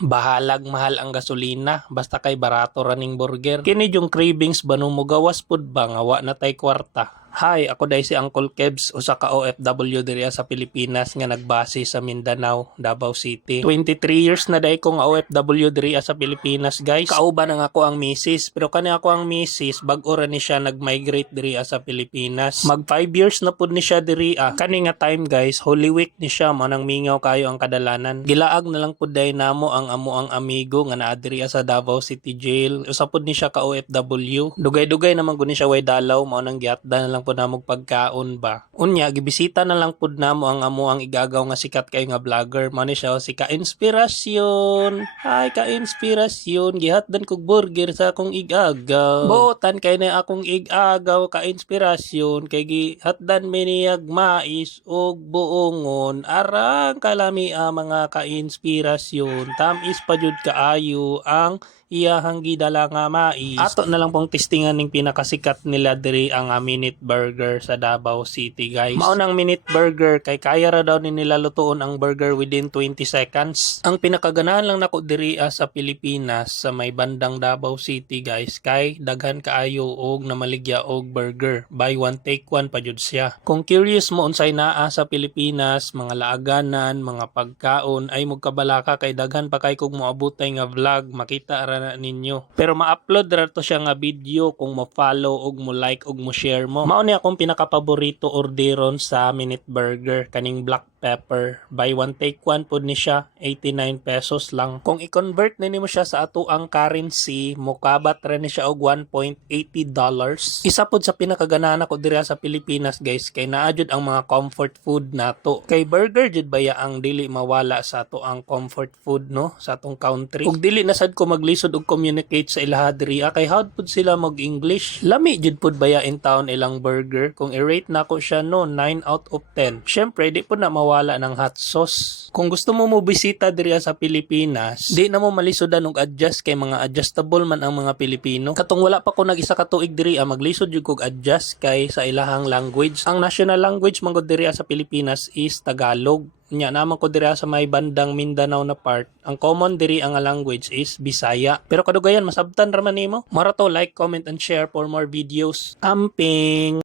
Bahalag mahal ang gasolina, basta kay barato raning burger. Kini yung cravings ba no mo gawas pud ba nga wa na tay kwarta. Hi, ako dai si Uncle Kebs, usa ka OFW diri sa Pilipinas nga nagbase sa Mindanao, Davao City. 23 years na dai ko nga OFW diri sa Pilipinas, guys. Kauban na ako ang misis, pero kani ako ang misis bag-o ra ni siya nag-migrate diri sa Pilipinas. Mag 5 years na pud ni siya diri. Kani nga time, guys, Holy Week ni siya manang mingaw kayo ang kadalanan. Gilaag na lang pud dai namo ang amo ang amigo nga naa diri sa Davao City Jail. Usa pud ni siya ka OFW. Dugay-dugay naman gud ni siya way dalaw, mao nang giatda na lang pud namog pagkaon ba. Unya gibisita na lang pud namo ang amo ang igagaw nga sikat kay nga vlogger. Mao ni siya si Ka-Inspirasyon. Hi Ka-Inspirasyon, gihatdan kog burger sa akong igagaw. Botan kay na akong igagaw Ka-Inspirasyon kay gihatdan mi niyag mais ug buongon. Arang kalami mga Ka-Inspirasyon. Tamis pa jud kaayo ang iyahang gidala nga mais. Ato na lang pong testingan ning pinakasikat nila diri ang Minute Burger sa Davao City, guys. Mao nang Minute Burger kay kaya ra daw ni nila lutuon ang burger within 20 seconds. Ang pinakaganahan lang nako diri sa Pilipinas sa may bandang Davao City, guys, kay daghan kaayo og namaligya og burger. Buy one take one pa jud siya. Kung curious mo unsay naa sa Pilipinas, mga laaganan, mga pagkaon ay magkabalaka kay daghan pa kay kog moabutay nga vlog, makita ra na ninyo. Pero ma-upload ra to siya nga video kung mo-follow og mo-like og mo-share mo. Mao ni akong pinaka-paborito orderon sa Minute Burger, kaning black pepper. Buy one take one pod ni siya, 89 pesos lang. Kung i-convert na nimo siya sa ato ang currency, mukabat ra ni siya og $1.80. Isa pod sa pinakaganahan ko diri sa Pilipinas, guys, kay naa jud ang mga comfort food nato. Kay burger jud baya ang dili mawala sa ato ang comfort food, no, sa atong country. Ug dili na sad ko maglisod og communicate sa ilaha diri kay howd pod sila mag English. Lami jud pod baya in town ilang burger. Kung i-rate nako siya no 9 out of 10. Syempre di po na mawala ng hot sauce. Kung gusto mo bisita diri sa Pilipinas, di na mo malisodan og adjust kay mga adjustable man ang mga Pilipino. Katong wala pa ko nag-isa ka tuig diri maglisod jud kog adjust kay sa ilahang language. Ang national language man gud diri sa Pilipinas is Tagalog. Nya naman ko diri sa may bandang Mindanao na part, ang common diri ang language is Bisaya. Pero kadugayan masabtan ra man nimo. Mara to, like, comment and share for more videos. Amping.